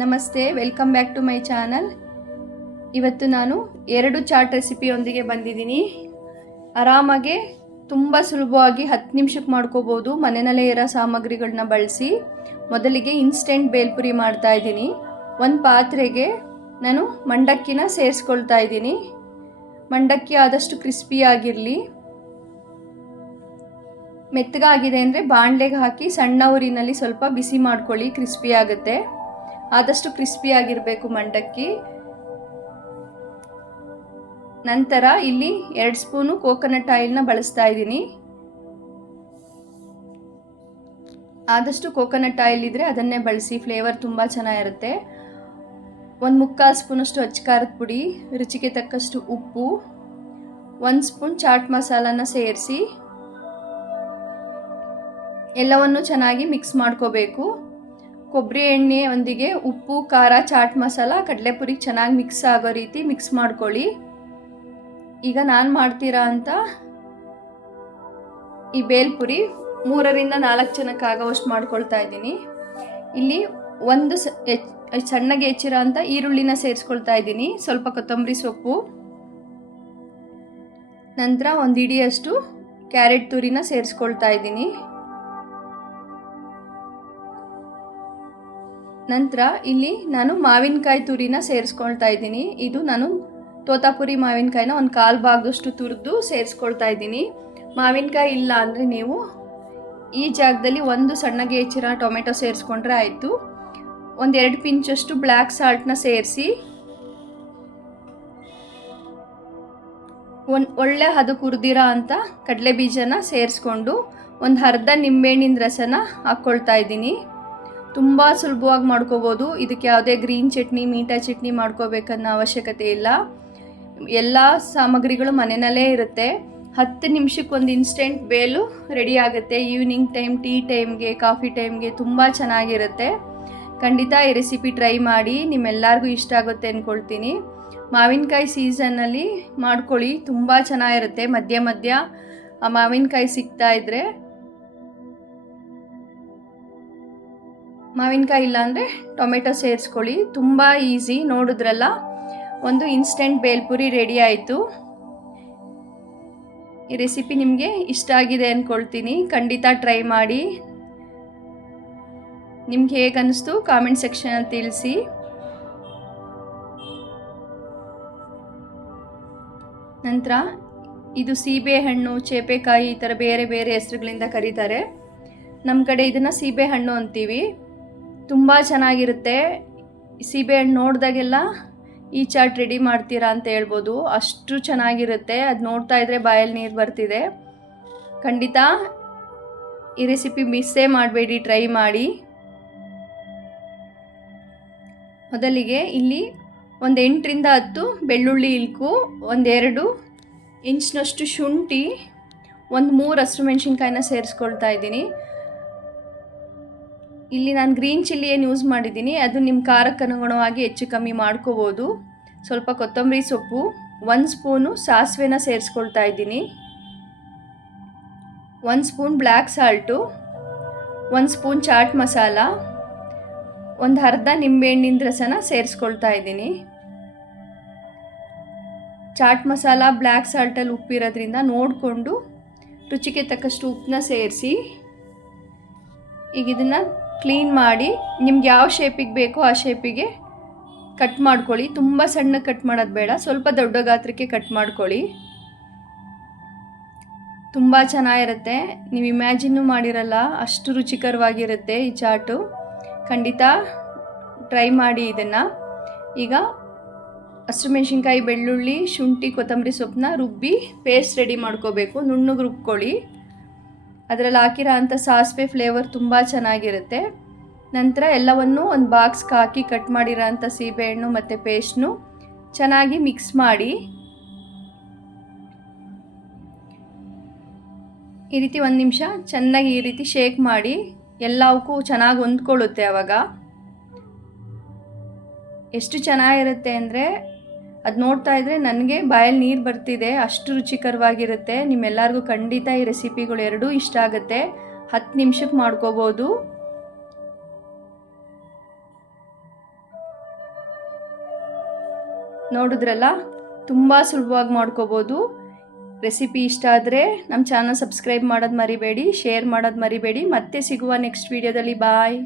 ನಮಸ್ತೆ welcome back to my channel ಇವತ್ತು ನಾನು ಎರಡು ಚಾಟ್ ರೆಸಿಪಿಯೊಂದಿಗೆ ಬಂದಿದ್ದೀನಿ. ಆರಾಮಾಗೆ ತುಂಬ ಸುಲಭವಾಗಿ ಹತ್ತು ನಿಮಿಷಕ್ಕೆ ಮಾಡ್ಕೋಬೋದು. ಮನೆಯಲ್ಲೇ ಇರೋ ಸಾಮಗ್ರಿಗಳನ್ನ ಬಳಸಿ ಮೊದಲಿಗೆ ಇನ್ಸ್ಟೆಂಟ್ ಬೇಲ್ಪುರಿ ಮಾಡ್ತಾ ಇದ್ದೀನಿ. ಒಂದು ಪಾತ್ರೆಗೆ ನಾನು ಮಂಡಕ್ಕಿನ ಸೇರಿಸ್ಕೊಳ್ತಾ ಇದ್ದೀನಿ. ಮಂಡಕ್ಕಿ ಆದಷ್ಟು ಕ್ರಿಸ್ಪಿಯಾಗಿರಲಿ ಮೆತ್ತಗಾಗಿದೆ ಅಂದರೆ ಬಾಣಲೆಗೆ ಹಾಕಿ ಸಣ್ಣ ಊರಿನಲ್ಲಿ ಸ್ವಲ್ಪ ಬಿಸಿ ಮಾಡ್ಕೊಳ್ಳಿ ಕ್ರಿಸ್ಪಿ ಆಗುತ್ತೆ. ಆದಷ್ಟು ಕ್ರಿಸ್ಪಿ ಆಗಿರಬೇಕು ಮಂಡಕ್ಕಿ. ನಂತರ ಇಲ್ಲಿ ಎರಡು ಸ್ಪೂನು ಕೋಕೋನಟ್ ಆಯಿಲ್ನ ಬಳಸ್ತಾ ಇದ್ದೀನಿ. ಆದಷ್ಟು ಕೋಕೋನಟ್ ಆಯಿಲ್ ಇದ್ದರೆ ಅದನ್ನೇ ಬಳಸಿ, ಫ್ಲೇವರ್ ತುಂಬ ಚೆನ್ನಾಗಿರುತ್ತೆ. ಒಂದು ಮುಕ್ಕಾಲು ಸ್ಪೂನಷ್ಟು ಅಚ್ಚಕಾರದ ಪುಡಿ, ರುಚಿಗೆ ತಕ್ಕಷ್ಟು ಉಪ್ಪು, ಒಂದು ಸ್ಪೂನ್ ಚಾಟ್ ಮಸಾಲಾನ ಸೇರಿಸಿ, ಎಲ್ಲವನ್ನು ಚೆನ್ನಾಗಿ ಮಿಕ್ಸ್ ಮಾಡ್ಕೋಬೇಕು. ಕೊಬ್ಬರಿ ಎಣ್ಣೆ ಒಂದಿಗೆ ಉಪ್ಪು, ಖಾರ, ಚಾಟ್ ಮಸಾಲ, ಕಡಲೆಪುರಿ ಚೆನ್ನಾಗಿ ಮಿಕ್ಸ್ ಆಗೋ ರೀತಿ ಮಿಕ್ಸ್ ಮಾಡ್ಕೊಳ್ಳಿ. ಈಗ ನಾನು ಮಾಡ್ತೀರಾ ಅಂತ? ಈ ಬೇಲ್ಪುರಿ ಮೂರರಿಂದ ನಾಲ್ಕು ಜನಕ್ಕೆ ಆಗೋವಷ್ಟು ಮಾಡ್ಕೊಳ್ತಾ ಇದ್ದೀನಿ. ಇಲ್ಲಿ ಒಂದು ಸಣ್ಣಗೆ ಹೆಚ್ಚಿರೋ ಅಂತ ಈರುಳ್ಳಿನ ಸೇರಿಸ್ಕೊಳ್ತಾ ಇದ್ದೀನಿ. ಸ್ವಲ್ಪ ಕೊತ್ತಂಬರಿ ಸೊಪ್ಪು. ನಂತರ ಒಂದು ಇಡಿಯಷ್ಟು ಕ್ಯಾರೆಟ್ ತುರಿನ ಸೇರಿಸ್ಕೊಳ್ತಾ ಇದ್ದೀನಿ. ನಂತರ ಇಲ್ಲಿ ನಾನು ಮಾವಿನಕಾಯಿ ತುರಿನ ಸೇರಿಸ್ಕೊಳ್ತಾ ಇದ್ದೀನಿ. ಇದು ನಾನು ತೋತಾಪುರಿ ಮಾವಿನಕಾಯಿನ ಒಂದು ಕಾಲು ಭಾಗದಷ್ಟು ತುರಿದು ಸೇರಿಸ್ಕೊಳ್ತಾ ಇದ್ದೀನಿ. ಮಾವಿನಕಾಯಿ ಇಲ್ಲ ಅಂದರೆ ನೀವು ಈ ಜಾಗದಲ್ಲಿ ಒಂದು ಸಣ್ಣಗೆ ಹೆಚ್ಚಿರೋ ಟೊಮೆಟೊ ಸೇರಿಸ್ಕೊಂಡ್ರೆ ಆಯಿತು. ಒಂದೆರಡು ಪಿಂಚಷ್ಟು ಬ್ಲ್ಯಾಕ್ ಸಾಲ್ಟ್ನ ಸೇರಿಸಿ ಒನ್ ಒಳ್ಳೆ ಅದು ಕುರ್ದಿರೋ ಅಂತ ಕಡಲೆ ಬೀಜನ ಸೇರಿಸ್ಕೊಂಡು ಒಂದು ಅರ್ಧ ನಿಂಬೆಹಣ್ಣಿನ ರಸನ ಹಾಕ್ಕೊಳ್ತಾ ಇದ್ದೀನಿ. ತುಂಬ ಸುಲಭವಾಗಿ ಮಾಡ್ಕೋಬೋದು. ಇದಕ್ಕೆ ಯಾವುದೇ ಗ್ರೀನ್ ಚಟ್ನಿ, ಮೀಠಾ ಚಟ್ನಿ ಮಾಡ್ಕೋಬೇಕನ್ನೋ ಅವಶ್ಯಕತೆ ಇಲ್ಲ. ಎಲ್ಲ ಸಾಮಗ್ರಿಗಳು ಮನೆಯಲ್ಲೇ ಇರುತ್ತೆ. ಹತ್ತು ನಿಮಿಷಕ್ಕೆ ಒಂದು ಇನ್ಸ್ಟೆಂಟ್ ಬೇಲು ರೆಡಿ ಆಗುತ್ತೆ. ಈವ್ನಿಂಗ್ ಟೈಮ್ ಟೀ ಟೈಮ್ಗೆ ಕಾಫಿ ಟೈಮ್ಗೆ ತುಂಬ ಚೆನ್ನಾಗಿರುತ್ತೆ. ಖಂಡಿತ ಈ ರೆಸಿಪಿ ಟ್ರೈ ಮಾಡಿ. ನಿಮ್ಮೆಲ್ಲರಿಗೂ ಇಷ್ಟ ಆಗುತ್ತೆ ಅಂದ್ಕೊಳ್ತೀನಿ ಮಾವಿನಕಾಯಿ ಸೀಸನ್ನಲ್ಲಿ ಮಾಡ್ಕೊಳ್ಳಿ. ತುಂಬ ಚೆನ್ನಾಗಿರುತ್ತೆ. ಮಧ್ಯ ಮಧ್ಯ ಆ ಮಾವಿನಕಾಯಿ ಸಿಗ್ತಾ ಇದ್ದರೆ ಮಾವಿನಕಾಯಿ ಇಲ್ಲಾಂದರೆ ಟೊಮೆಟೊ ಸೇರಿಸ್ಕೊಳ್ಳಿ. ತುಂಬ ಈಸಿ ನೋಡಿದ್ರಲ್ಲ. ಒಂದು ಇನ್ಸ್ಟೆಂಟ್ ಬೇಲ್ಪುರಿ ರೆಡಿ ಆಯಿತು. ಈ ರೆಸಿಪಿ ನಿಮಗೆ ಇಷ್ಟ ಆಗಿದೆ ಅಂದ್ಕೊಳ್ತೀನಿ ಖಂಡಿತ ಟ್ರೈ ಮಾಡಿ. ನಿಮ್ಗೆ ಹೇಗೆ ಅನ್ನಿಸ್ತು ಕಾಮೆಂಟ್ ಸೆಕ್ಷನಲ್ಲಿ ತಿಳಿಸಿ. ನಂತರ ಇದು ಸೀಬೆ ಹಣ್ಣು ಚೇಪೆಕಾಯಿ ಈ ಥರ ಬೇರೆ ಬೇರೆ ಹೆಸರುಗಳಿಂದ ಕರೀತಾರೆ. ನಮ್ಮ ಕಡೆ ಇದನ್ನು ಸೀಬೆ ಹಣ್ಣು ಅಂತೀವಿ. ತುಂಬ ಚೆನ್ನಾಗಿರುತ್ತೆ. ಸೀಬೆಹಣ್ಣು ನೋಡಿದಾಗೆಲ್ಲ ಈ ಚಾಟ್ ರೆಡಿ ಮಾಡ್ತೀರಾ ಅಂತ ಹೇಳ್ಬೋದು. ಅಷ್ಟು ಚೆನ್ನಾಗಿರುತ್ತೆ. ಅದು ನೋಡ್ತಾ ಇದ್ದರೆ ಬಾಯಲ್ಲಿ ನೀರು ಬರ್ತಿದೆ. ಖಂಡಿತ ಈ ರೆಸಿಪಿ ಮಿಸ್ಸೇ ಮಾಡಬೇಡಿ, ಟ್ರೈ ಮಾಡಿ. ಮೊದಲಿಗೆ ಇಲ್ಲಿ ಒಂದು ಎಂಟರಿಂದ ಹತ್ತು ಬೆಳ್ಳುಳ್ಳಿ ಇಲ್ಕು, ಒಂದೆರಡು ಇಂಚ್ನಷ್ಟು ಶುಂಠಿ, ಒಂದು ಮೂರು ಹಸಿರು ಮೆಣಸಿನ್ಕಾಯಿನ ಸೇರಿಸ್ಕೊಳ್ತಾ ಇದ್ದೀನಿ. ಇಲ್ಲಿ ನಾನು ಗ್ರೀನ್ ಚಿಲ್ಲಿ ಏನು ಯೂಸ್ ಮಾಡಿದ್ದೀನಿ. ಅದು ನಿಮ್ಮ ಖಾರಕ್ಕೆ ಅನುಗುಣವಾಗಿ ಹೆಚ್ಚು ಕಮ್ಮಿ ಮಾಡ್ಕೋಬೋದು. ಸ್ವಲ್ಪ ಕೊತ್ತಂಬರಿ ಸೊಪ್ಪು, ಒಂದು ಸ್ಪೂನು ಸಾಸಿವೆನ ಸೇರಿಸ್ಕೊಳ್ತಾ ಇದ್ದೀನಿ. ಒಂದು ಸ್ಪೂನ್ ಬ್ಲ್ಯಾಕ್ ಸಾಲ್ಟು ಒಂದು ಸ್ಪೂನ್ ಚಾಟ್ ಮಸಾಲ ಒಂದು ಅರ್ಧ ನಿಂಬೆಹಣ್ಣಿನ ರಸನ ಸೇರಿಸ್ಕೊಳ್ತಾ ಇದ್ದೀನಿ. ಚಾಟ್ ಮಸಾಲ ಬ್ಲ್ಯಾಕ್ ಸಾಲ್ಟಲ್ಲಿ ಉಪ್ಪಿರೋದ್ರಿಂದ ನೋಡಿಕೊಂಡು ರುಚಿಗೆ ತಕ್ಕಷ್ಟು ಉಪ್ಪನ್ನ ಸೇರಿಸಿ, ಈಗ ಇದನ್ನು ಕ್ಲೀನ್ ಮಾಡಿ, ನಿಮ್ಗೆ ಯಾವ ಶೇಪಿಗೆ ಬೇಕೋ ಆ ಶೇಪಿಗೆ ಕಟ್ ಮಾಡ್ಕೊಳ್ಳಿ. ತುಂಬ ಸಣ್ಣ ಕಟ್ ಮಾಡೋದು ಬೇಡ, ಸ್ವಲ್ಪ ದೊಡ್ಡ ಗಾತ್ರಕ್ಕೆ ಕಟ್ ಮಾಡ್ಕೊಳ್ಳಿ. ತುಂಬ ಚೆನ್ನಾಗಿರುತ್ತೆ. ನೀವು ಇಮ್ಯಾಜಿನ್ನು ಮಾಡಿರಲ್ಲ, ಅಷ್ಟು ರುಚಿಕರವಾಗಿರುತ್ತೆ ಈ ಚಾಟು. ಖಂಡಿತ ಟ್ರೈ ಮಾಡಿ ಇದನ್ನು. ಈಗ ಹಸಿರು ಮೆಣಸಿನ್ಕಾಯಿ, ಬೆಳ್ಳುಳ್ಳಿ, ಶುಂಠಿ, ಕೊತ್ತಂಬರಿ ಸೊಪ್ಪನ್ನ ರುಬ್ಬಿ ಪೇಸ್ಟ್ ರೆಡಿ ಮಾಡ್ಕೋಬೇಕು. ನುಣ್ಣಗೆ ರುಬ್ಕೊಳ್ಳಿ. ಅದರಲ್ಲಿ ಹಾಕಿರೋ ಅಂಥ ಸಾಸಿವೆ ಫ್ಲೇವರ್ ತುಂಬ ಚೆನ್ನಾಗಿರುತ್ತೆ. ನಂತರ ಎಲ್ಲವನ್ನು ಒಂದು ಬಾಕ್ಸ್ಗೆ ಹಾಕಿ ಕಟ್ ಮಾಡಿರೋ ಅಂಥ ಸೀಬೆಹಣ್ಣು ಮತ್ತು ಪೇಸ್ಟ್ನು ಚೆನ್ನಾಗಿ ಮಿಕ್ಸ್ ಮಾಡಿ. ಈ ರೀತಿ ಒಂದು ನಿಮಿಷ ಚೆನ್ನಾಗಿ ಈ ರೀತಿ ಶೇಕ್ ಮಾಡಿ ಎಲ್ಲವಕ್ಕೂ ಚೆನ್ನಾಗಿ ಹೊಂದ್ಕೊಳ್ಳುತ್ತೆ ಆವಾಗ ಎಷ್ಟು ಚೆನ್ನಾಗಿರುತ್ತೆ ಅಂದರೆ ಅದು ನೋಡ್ತಾ ಇದ್ದರೆ ನನಗೆ ಬಾಯಲ್ಲಿ ನೀರು ಬರ್ತಿದೆ, ಅಷ್ಟು ರುಚಿಕರವಾಗಿರುತ್ತೆ. ನಿಮ್ಮೆಲ್ಲರಿಗೂ ಖಂಡಿತ ಈ ರೆಸಿಪಿಗಳು ಎರಡೂ ಇಷ್ಟ ಆಗುತ್ತೆ. ಹತ್ತು ನಿಮಿಷಕ್ಕೆ ಮಾಡ್ಕೋಬೋದು. ನೋಡಿದ್ರಲ್ಲ? ತುಂಬ ಸುಲಭವಾಗಿ ಮಾಡ್ಕೋಬೋದು. ರೆಸಿಪಿ ಇಷ್ಟ ಆದರೆ ನಮ್ಮ ಚಾನಲ್ ಸಬ್ಸ್ಕ್ರೈಬ್ ಮಾಡೋದು ಮರಿಬೇಡಿ, ಶೇರ್ ಮಾಡೋದು ಮರಿಬೇಡಿ. ಮತ್ತೆ ಸಿಗುವ ನೆಕ್ಸ್ಟ್ ವೀಡಿಯೋದಲ್ಲಿ, ಬಾಯ್.